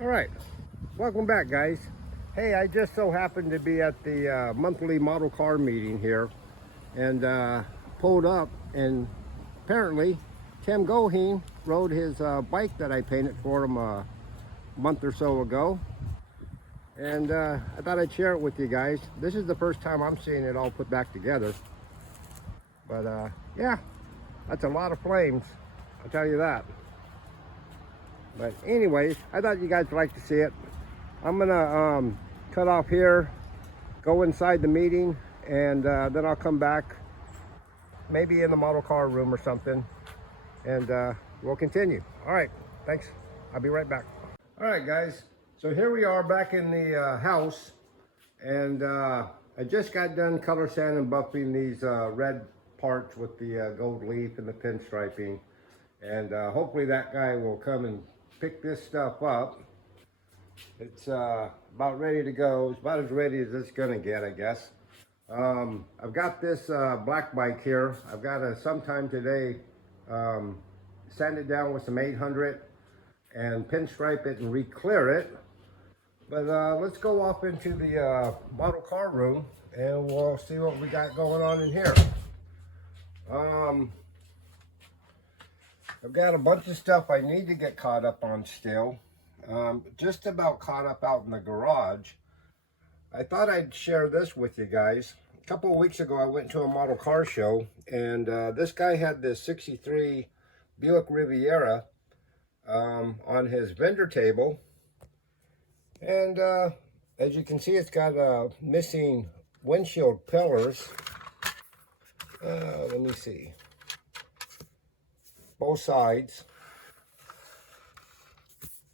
All right, welcome back, guys. Hey, I just so happened to be at the monthly model car meeting here, and pulled up, and apparently Tim Goheen rode his bike that I painted for him a month or so ago, and I thought I'd share it with you guys. This is the first time I'm seeing it all put back together, but yeah, that's a lot of flames, I'll tell you that. But anyways, I thought you guys would like to see it. I'm gonna cut off here, go inside the meeting, and then I'll come back, maybe in the model car room or something, and we'll continue. All right, thanks. I'll be right back. All right, guys. So here we are back in the house, and I just got done color sanding and buffing these red parts with the gold leaf and the pinstriping, and hopefully that guy will come and pick this stuff up. It's about ready to go. It's about as ready as it's gonna get, I guess. I've got this black bike here. I've got to sometime today sand it down with some 800 and pinstripe it and re-clear it. But let's go off into the model car room and we'll see what we got going on in here. I've got a bunch of stuff I need to get caught up on still. Just about caught up out in the garage. I thought I'd share this with you guys. A couple of weeks ago I went to a model car show, and this guy had this 63 Buick Riviera on his vendor table, and as you can see, it's got missing windshield pillars. Let me see, both sides.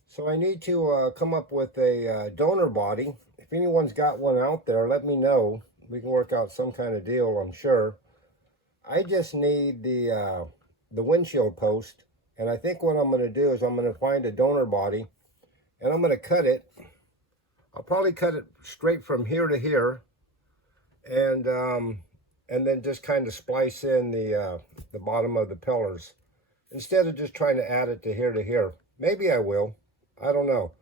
So I need to come up with a donor body. If anyone's got one out there, let me know. We can work out some kind of deal, I'm sure. I just need the windshield post, and I think what I'm going to do is I'm going to find a donor body, and I'm going to cut it. I'll probably cut it straight from here to here, and then just kind of splice in the bottom of the pillars instead of just trying to add it to here. Maybe I will. I don't know.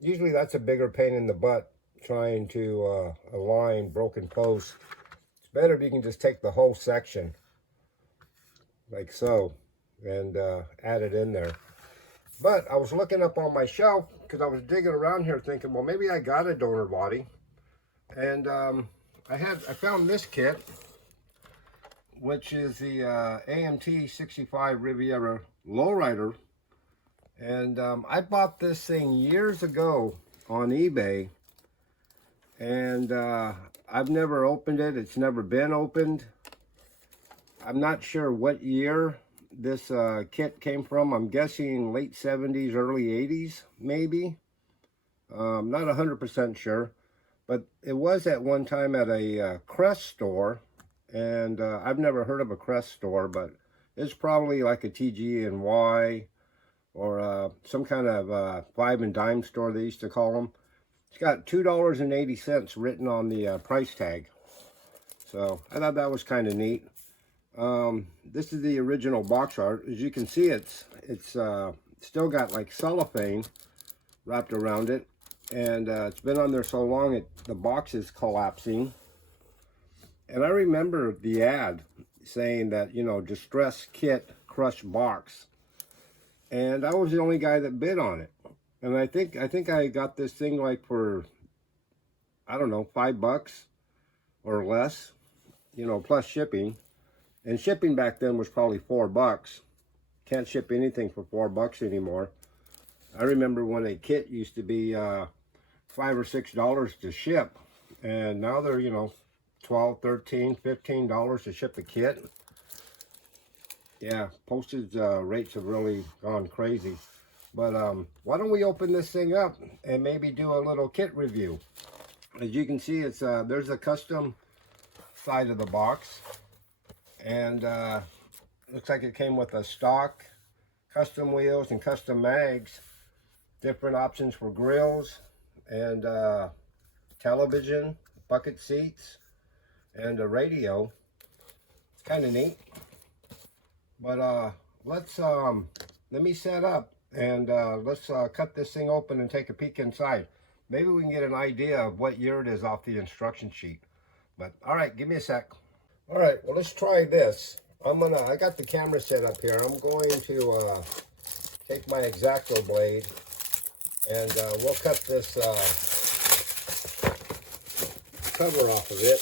Usually that's a bigger pain in the butt, trying to align broken posts. It's better if you can just take the whole section, like so, and add it in there. But I was looking up on my shelf, because I was digging around here thinking, well, maybe I got a donor body. And I found this kit, which is the AMT 65 Riviera lowrider. And I bought this thing years ago on eBay, and I've never opened it. It's never been opened. I'm not sure what year this kit came from. I'm guessing late 70s, early 80s, maybe. Not 100% sure, but it was at one time at a Crest store, and I've never heard of a Crest store, but it's probably like a TG&Y, or some kind of five and dime store, they used to call them. It's got $2.80 written on the price tag. So I thought that was kind of neat. This is the original box art. As you can see, it's still got like cellophane wrapped around it. And it's been on there so long, the box is collapsing. And I remember the ad saying that, you know, distress kit, crushed box. And I was the only guy that bid on it. And I think I got this thing like for, I don't know, $5 or less, you know, plus shipping. And shipping back then was probably $4. Can't ship anything for $4 anymore. I remember when a kit used to be $5 or $6 to ship. And now they're, you know, $12, $13, $15 to ship a kit. Yeah, postage rates have really gone crazy. But why don't we open this thing up and maybe do a little kit review? As you can see, it's there's a custom side of the box, and looks like it came with a stock, custom wheels, and custom mags. Different options for grills and television, bucket seats, and a radio. It's kind of neat. But let's let me set up and let's cut this thing open and take a peek inside. Maybe we can get an idea of what year it is off the instruction sheet. But all right, give me a sec. All right, well, let's try this. I got the camera set up here. I'm going to take my X-Acto blade, and we'll cut this cover off of it,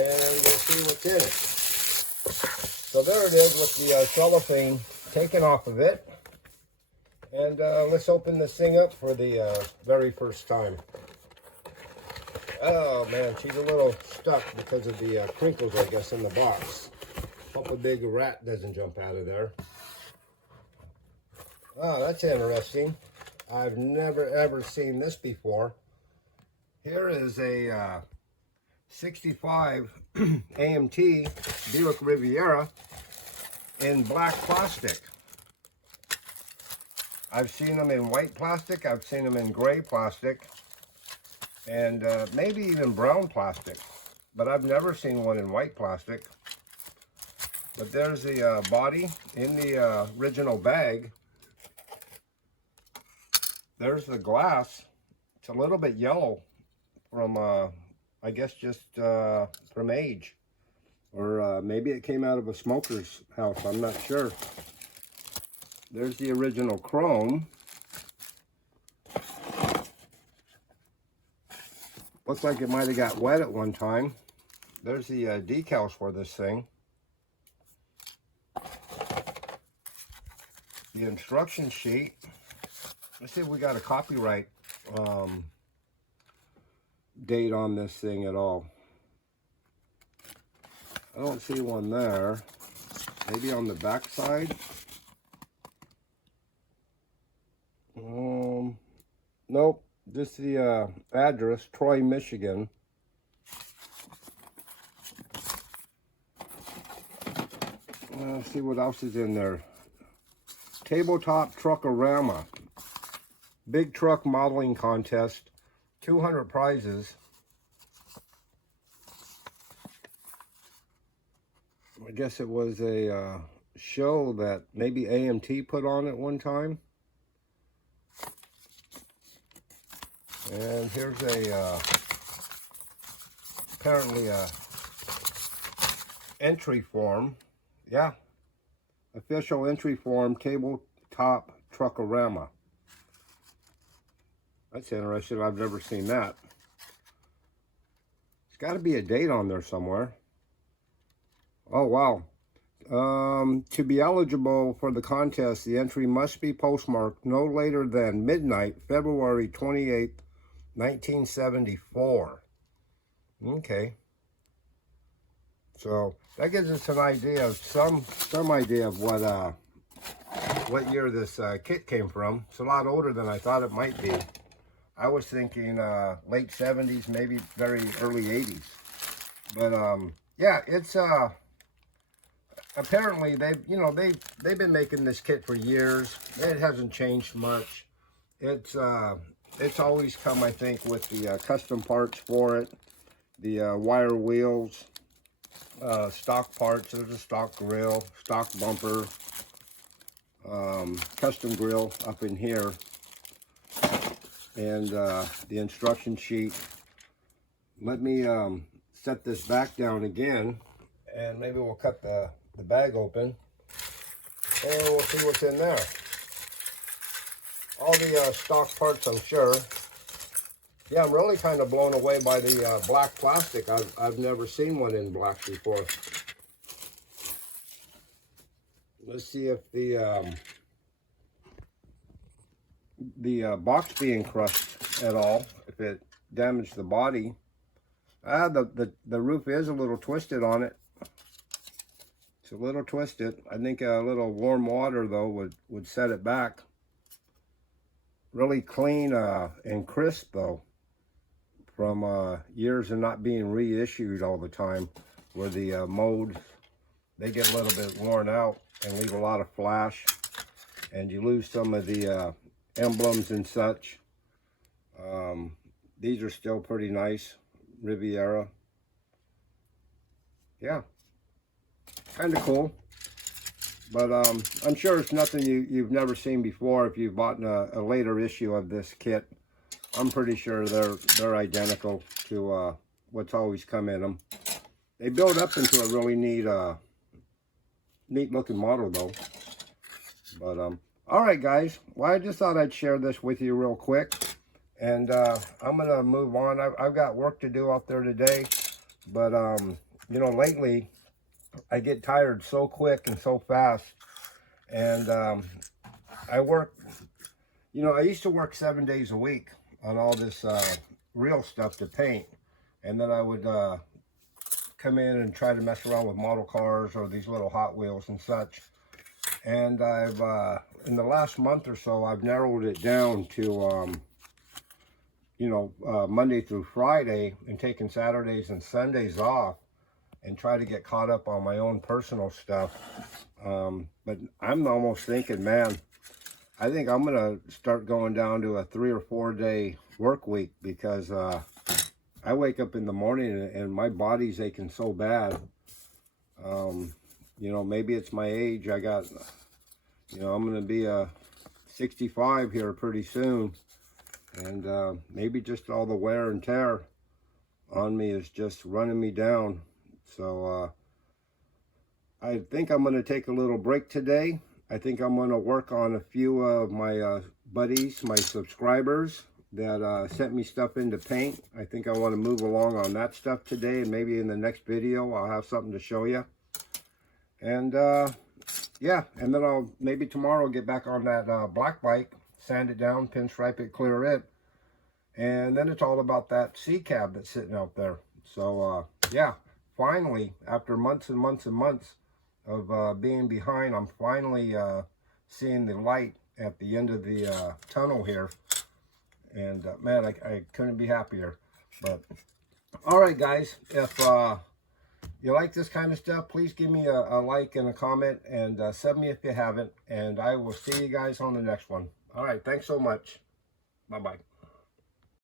and we'll see what's in it. So there it is with the cellophane taken off of it. And let's open this thing up for the very first time. Oh man, she's a little stuck because of the crinkles, I guess, in the box. Hope a big rat doesn't jump out of there. Oh, that's interesting. I've never ever seen this before. Here is a 65 AMT Buick Riviera in black plastic. I've seen them in white plastic, I've seen them in gray plastic, and maybe even brown plastic, but I've never seen one in white plastic. But there's the body in the original bag. There's the glass. It's a little bit yellow from, I guess, just from age. Or maybe it came out of a smoker's house, I'm not sure. There's the original chrome. Looks like it might have got wet at one time. There's the decals for this thing. The instruction sheet. Let's see if we got a copyright date on this thing at all. I don't see one there. Maybe on the back side. Nope, just the address, Troy, Michigan. Let's see what else is in there. Tabletop Truckorama. Big truck modeling contest. 200 prizes. I guess it was a show that maybe AMT put on at one time. And here's a apparently a entry form. Yeah, official entry form, tabletop truckorama. That's interesting. I've never seen that. There's got to be a date on there somewhere. Oh wow. To be eligible for the contest, the entry must be postmarked no later than midnight, February 28th, 1974. Okay. So that gives us an idea of some idea of what year this kit came from. It's a lot older than I thought it might be. I was thinking late 70s, maybe very early 80s. But yeah, it's apparently they've been making this kit for years. It hasn't changed much. It's always come, I think, with the custom parts for it, the wire wheels, stock parts. There's a stock grill, stock bumper, custom grill up in here, and the instruction sheet. Let me set this back down again, and maybe we'll cut the bag open, and we'll see what's in there. All the stock parts, I'm sure. Yeah, I'm really kind of blown away by the black plastic. I've never seen one in black before. Let's see if the box being crushed at all, if it damaged the body. The roof is a little twisted on it. It's a little twisted. I think a little warm water though would set it back. Really clean and crisp though, from years of not being reissued all the time, where the molds, they get a little bit worn out and leave a lot of flash, and you lose some of the emblems and such. These are still pretty nice. Riviera. Yeah, kind of cool. But I'm sure it's nothing you've never seen before if you've bought a later issue of this kit. I'm pretty sure they're identical to what's always come in them. They build up into a really neat looking model though. But all right, guys. Well, I just thought I'd share this with you real quick, and I'm gonna move on. I've got work to do out there today, but you know, lately I get tired so quick and so fast, and I work. You know, I used to work 7 days a week on all this real stuff to paint, and then I would come in and try to mess around with model cars or these little Hot Wheels and such. And I've in the last month or so, I've narrowed it down to you know, Monday through Friday, and taking Saturdays and Sundays off, and try to get caught up on my own personal stuff. But I'm almost thinking, man, I think I'm gonna start going down to a 3 or 4 day work week, because I wake up in the morning and my body's aching so bad. You know, maybe it's my age. I got, you know, I'm gonna be 65 here pretty soon, and maybe just all the wear and tear on me is just running me down. So I think I'm gonna take a little break today. I think I'm going to work on a few of my buddies, my subscribers that sent me stuff in to paint. I think I want to move along on that stuff today, and maybe in the next video I'll have something to show you. And yeah, and then I'll maybe tomorrow get back on that black bike, sand it down, pinstripe it, clear it. And then it's all about that C cab that's sitting out there. So yeah, finally, after months and months and months of being behind, I'm finally seeing the light at the end of the tunnel here, and man, I couldn't be happier. But all right, guys, if you like this kind of stuff, please give me a like and a comment, and sub me if you haven't, and I will see you guys on the next one. All right, thanks so much. Bye bye.